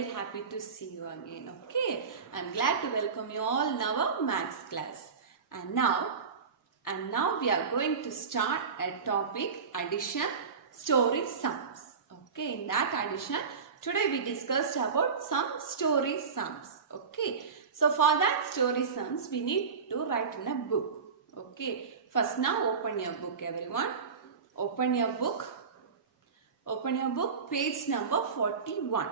very happy to see you again. Okay, I'm glad to welcome you all in our maths class. And now we are going to start a topic, addition, story, sums. Okay, in that addition, today we discussed about some story sums. Okay, so for that story sums, we need to write in a book. Okay, first now open your book, everyone. Open your book, page number 41.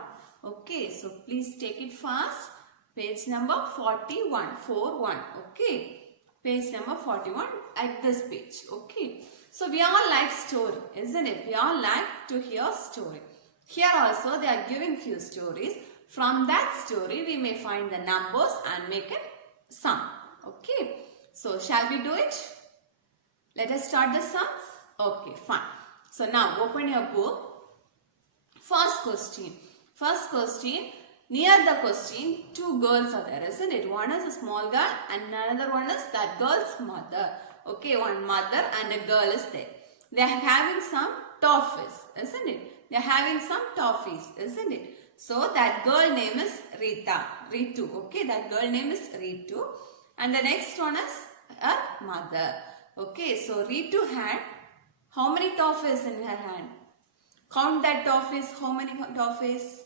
Okay, so please take it fast. Page number 41, 41. Okay, page number 41 at this page. Okay, so we all like story, isn't it? We all like to hear story. Here also they are giving few stories. From that story we may find the numbers and make a sum. Okay, so shall we do it? Let us start the sums. Okay, fine. So now open your book. First question. Near the question, two girls are there, isn't it? One is a small girl and another one is that girl's mother. Okay, one mother and a girl is there. They are having some toffees, isn't it? They are having some toffees, isn't it? So that girl name is Ritu. Okay, that girl name is Ritu. And the next one is her mother. Okay, so Ritu had how many toffees in her hand? Count that toffees. How many toffees?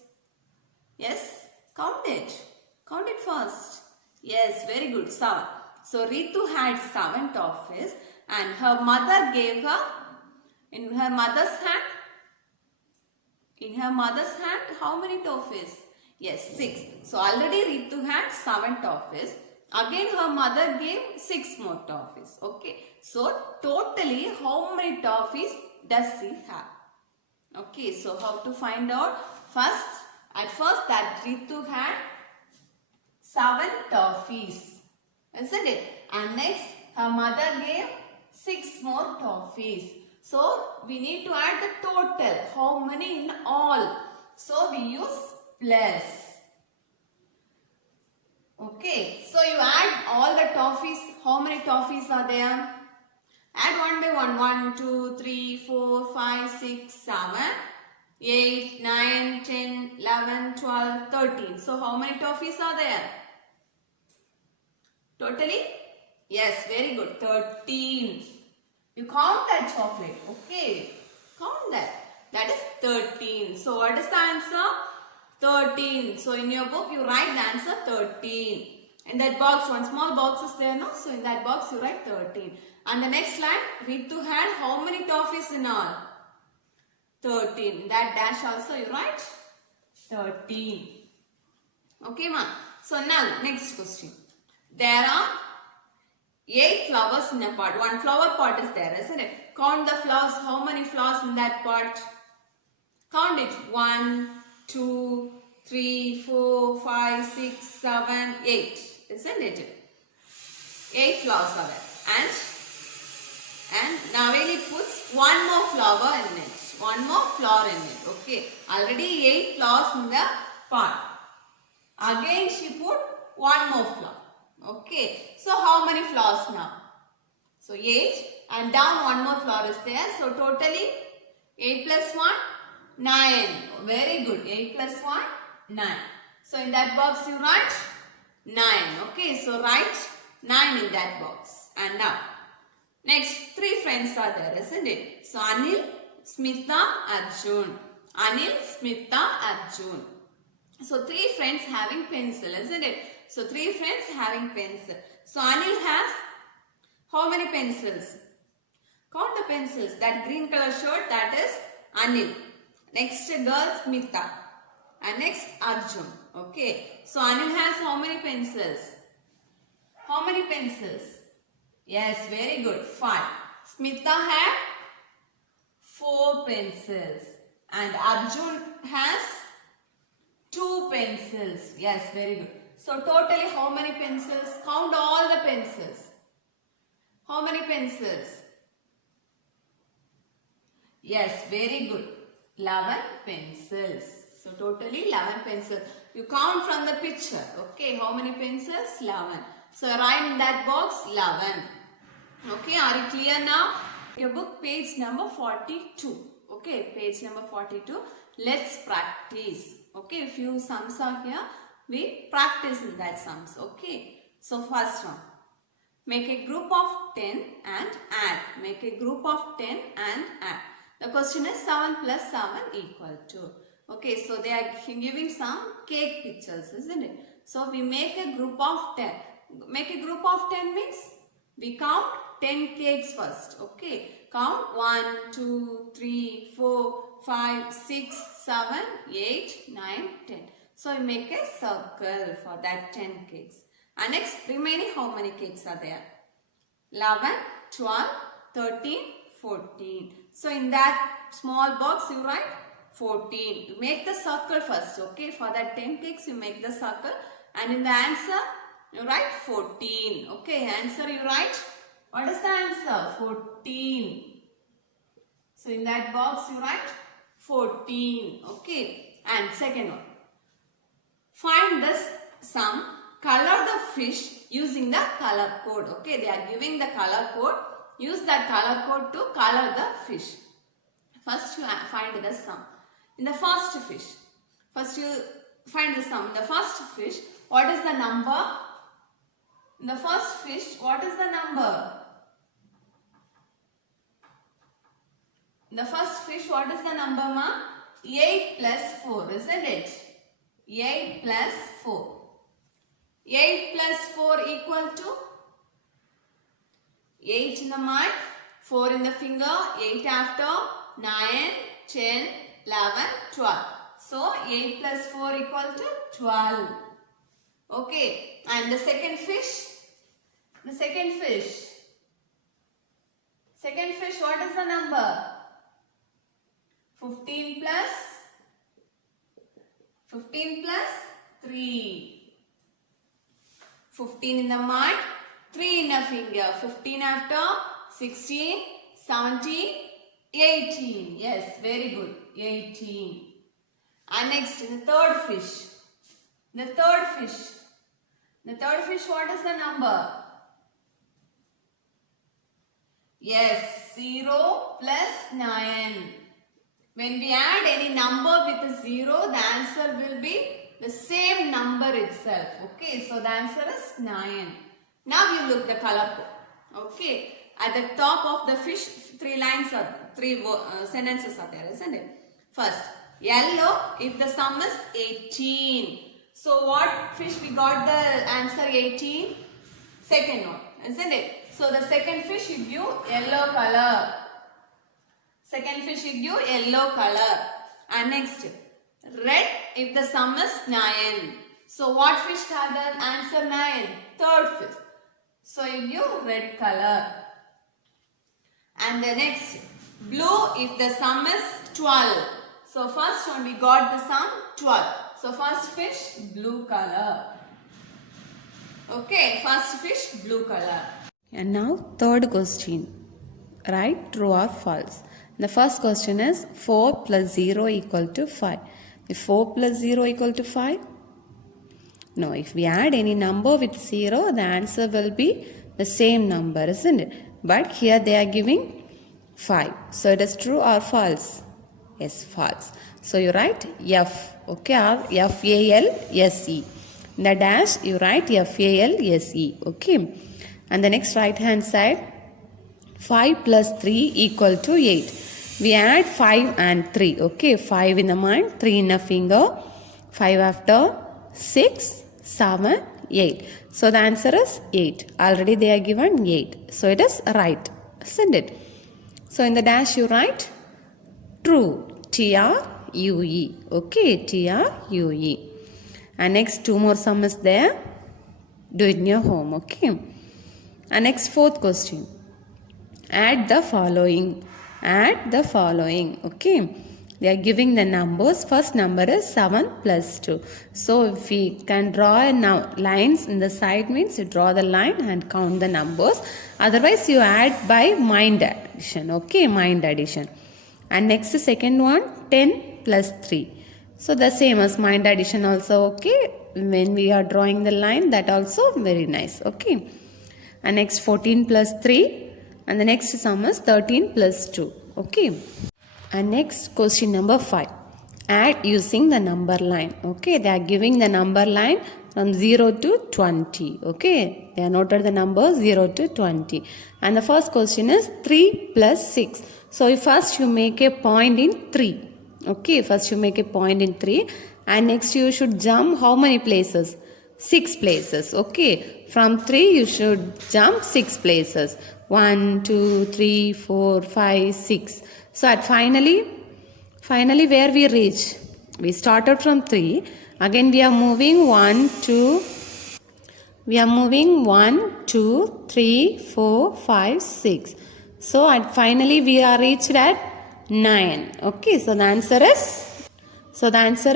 Yes, count it. Count it first. Yes, very good. 7. So Ritu had 7 toffees and her mother gave her in her mother's hand. In her mother's hand, how many toffees? Yes, 6. So already Ritu had 7 toffees. Again her mother gave 6 more toffees. Okay. So totally how many toffees does she have? Okay. So how to find out? At first that Ritu had 7 toffees. Isn't it? And next her mother gave 6 more toffees. So we need to add the total. How many in all? So we use plus. Okay, so you add all the toffees. How many toffees are there? Add one by one. 1, 2, 3, 4, 5, 6, 7, 8, 9, 10, 11, 12, 13. So how many toffees are there? Totally? Yes, very good. 13. You count that chocolate. Okay, count that. That is 13. So what is the answer? 13. So in your book you write the answer 13. In that box, one small box is there, no? So in that box you write 13. And the next line, Ritu had how many toffees in all? 13. In that dash also you write 13. Okay, ma. So now next question. There are 8 flowers in a pot. One flower pot is there, isn't it? Count the flowers. How many flowers in that pot? Count it. 1, 2, 3, 4, 5, 6, 7, 8. Isn't it? 8 flowers are there. And Naveli puts one more flower in it. One more flower in it. Okay. Already 8 flowers in the pot. Again she put one more flower. Okay. So how many flowers now? So 8 and down one more flower is there. So totally 8 plus 1, 9. Very good. 8 plus 1, 9. So in that box you write 9. Okay. So write 9 in that box. And now next 3 friends are there, isn't it? So Anil, Smita, Arjun. Anil, Smita, Arjun. So 3 friends having pencil, isn't it? So 3 friends having pencil. So Anil has how many pencils? Count the pencils. That green color shirt, that is Anil. Next girl, Smita. And next Arjun. Okay. So Anil has how many pencils? How many pencils? Yes, very good. 5. Smita had 4 pencils. And Arjun has 2 pencils. Yes, very good. So totally how many pencils? Count all the pencils. How many pencils? Yes, very good. 11 pencils. So totally 11 pencils. You count from the picture. Okay, how many pencils? 11. So write in that box 11. Okay, are you clear now? Your book page number 42. Okay, page number 42. Let's practice. Okay, few sums are here. We practice in that sums. Okay. So first one. Make a group of 10 and add. Make a group of 10 and add. The question is 7 plus 7 equal to. Okay, so they are giving some cake pictures, isn't it? So we make a group of 10. Make a group of 10 means we count 10 cakes first. Okay, count 1, 2, 3, 4, 5, 6, 7, 8, 9, 10. So we make a circle for that 10 cakes. And next, remaining how many cakes are there? 11, 12, 13, 14. So in that small box you write 14. You make the circle first, okay? For that 10 cakes you make the circle. And in the answer you write 14. Okay, answer you write. What is the answer? 14. So in that box you write 14. Okay. And second one. Find this sum. Color the fish using the color code. Okay, they are giving the color code. Use that color code to color the fish. First you find the sum. In the first fish, first you find the sum. In the first fish, what is the number? In the first fish, what is the number? In the first fish, what is the number, ma? 8 plus 4, isn't it? 8 plus 4. 8 plus 4 equal to 8 in the mind, 4 in the finger, 8 after, 9, 10, 11, 12. So 8 plus 4 equal to 12. Okay. And the second fish? The second fish. Second fish, what is the number? 15 plus 3. 15 in the mind, 3 in the finger. 15 after, 16, 17, 18. Yes, very good. 18. And next, the third fish. The third fish. The third fish, what is the number? Yes, 0 plus 9. When we add any number with a 0, the answer will be the same number itself. Okay, so the answer is 9. Now you look the color code. Okay, at the top of the fish, 3 lines are, 3 sentences are there, isn't it? First, yellow if the sum is 18. So what fish we got the answer 18? Second one, isn't it? So the second fish should give yellow color. Second fish should give yellow color. And next, red if the sum is 9. So what fish had the answer 9? Third fish. So you give red color. And the next, blue if the sum is 12. So first one we got the sum 12. So first fish, blue color. Okay, first fish, blue color. And now third question. Write true or false. The first question is 4 plus 0 equal to 5. If 4 plus 0 equal to 5? No, if we add any number with 0, the answer will be the same number, isn't it? But here they are giving 5. So it is true or false? Yes, false. So you write F, okay, or F-A-L-S-E. In the dash, you write F-A-L-S-E, okay. And the next right hand side, 5 plus 3 equal to 8. We add 5 and 3, okay. 5 in the mind, 3 in the finger, 5 after, 6, 7, 8. So the answer is 8. Already they are given 8. So it is right, isn't it? So in the dash you write true, T-R-U-E, okay, T-R-U-E. And next 2 more sum is there. Do it in your home, okay. And next fourth question. Add the following. Add the following, okay. They are giving the numbers. First number is 7 plus 2. So if we can draw now lines in the side means you draw the line and count the numbers. Otherwise you add by mind addition, okay, mind addition. And next second one, 10 plus 3. So the same as mind addition also, okay. When we are drawing the line, that also very nice, okay. And next 14 plus 3. And the next sum is 13 plus 2, okay. And next question number 5. add using the number line. Okay, they are giving the number line from 0 to 20. Okay, they are noted the numbers 0 to 20. And the first question is 3 plus 6. So first you make a point in 3. Okay, first you make a point in 3 and next you should jump how many places? 6 places. Okay, from 3 you should jump 6 places. 1, 2, 3, 4, 5, 6. So at finally where we reach? We started from 3. Again we are moving 1, 2, 3, 4, 5, 6. So at finally we are reached at 9. Okay, so the answer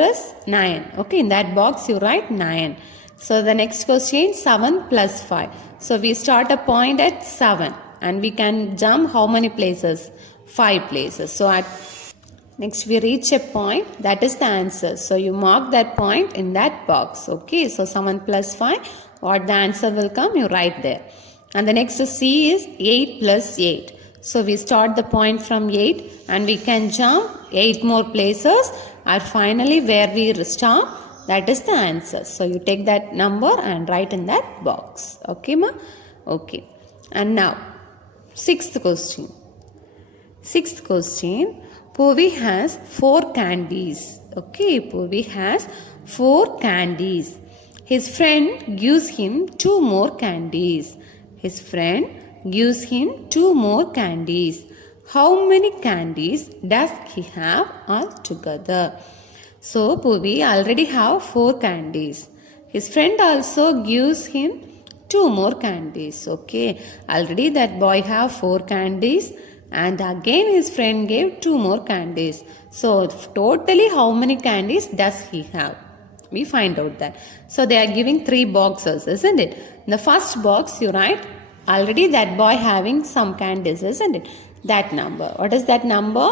is 9. Okay, in that box you write 9. So the next question, 7 plus 5. So we start a point at 7 and we can jump how many places? 5 places. So at next we reach a point, that is the answer. So you mark that point in that box. Okay, so 7 plus 5, what the answer will come, you write there. And the next C is 8 plus 8. So we start the point from 8 and we can jump 8 more places and finally where we stop, that is the answer. So you take that number and write in that box. Okay, ma? Okay. And now, sixth question. Povi has 4 candies. Okay, Povi has 4 candies. His friend gives him 2 more candies. How many candies does he have altogether? So, Povi already have 4 candies. His friend also gives him 2 more candies. Okay, already that boy have 4 candies and again his friend gave 2 more candies. So, totally how many candies does he have? We find out that. So, they are giving 3 boxes, isn't it? In the first box you write already that boy having some candies, isn't it? That number. What is that number?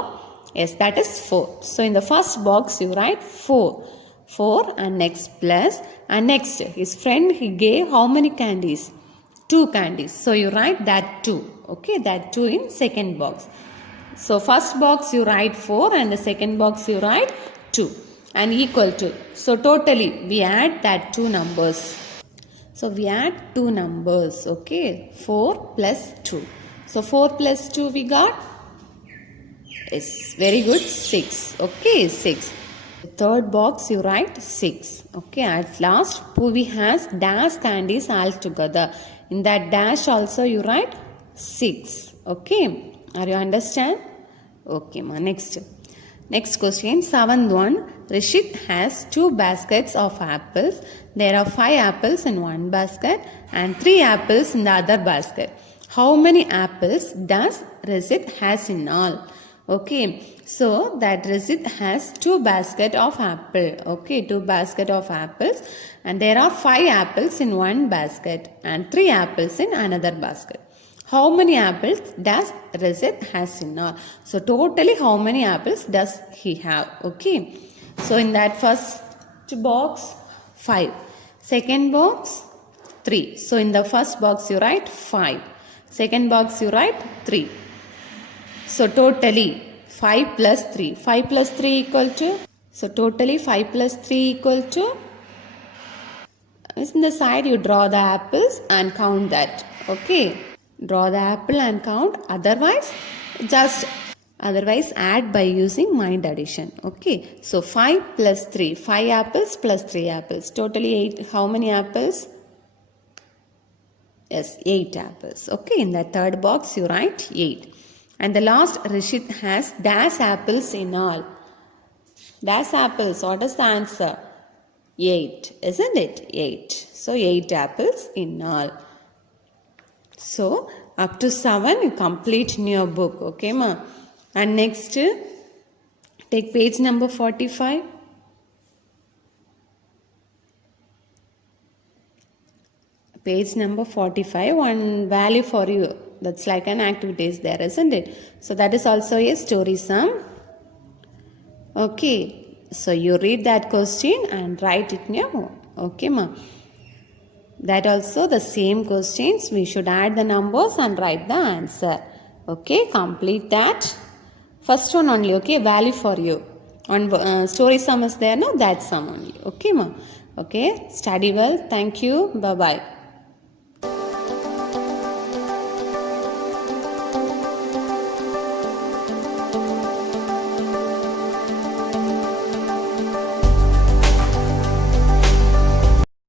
Yes, that is 4. So, in the first box you write 4. 4 and next plus and next his friend he gave how many candies? 2 candies. So, you write that 2. Okay, that 2 in second box. So, first box you write 4 and the second box you write 2 and equal to. So, totally we add that 2 numbers. So, we add 2 numbers. Okay, 4 plus 2. So, 4 plus 2 we got? Yes, very good, 6. Okay, 6. The third box you write 6. Okay, at last Povi has dash candies altogether. In that dash also you write 6. Okay, are you understand? Okay, ma. Next question, 7th one. Rishit has 2 baskets of apples. There are 5 apples in one basket and 3 apples in the other basket. How many apples does Rishit has in all? Okay, so that Rishit has 2 basket of apple. Okay, 2 basket of apples and there are 5 apples in one basket and 3 apples in another basket. How many apples does Rishit has in all? So totally how many apples does he have? Okay, so in that first box 5, second box 3. So in the first box you write 5, second box you write 3. So totally 5 plus 3. 5 plus 3 equal to? So totally 5 plus 3 equal to? In the side you draw the apples and count that. Okay. Draw the apple and count. Otherwise add by using mind addition. Okay. So 5 plus 3. 5 apples plus 3 apples. Totally 8. How many apples? Yes, 8 apples. Okay. In that third box you write 8. And the last, Rishit has dash apples in all. Dash apples, what is the answer? 8, isn't it? 8. So, 8 apples in all. So, up to 7 you complete in your book. Okay, ma? And next, take page number 45. Page number 45, one value for you. That's like an activity is there, isn't it? So that is also a story sum. Okay. So you read that question and write it in your home. Okay, ma. That also the same questions. We should add the numbers and write the answer. Okay, complete that. First one only, okay, value for you. On story sum is there, no? That sum only. Okay, ma? Okay, study well. Thank you. Bye-bye.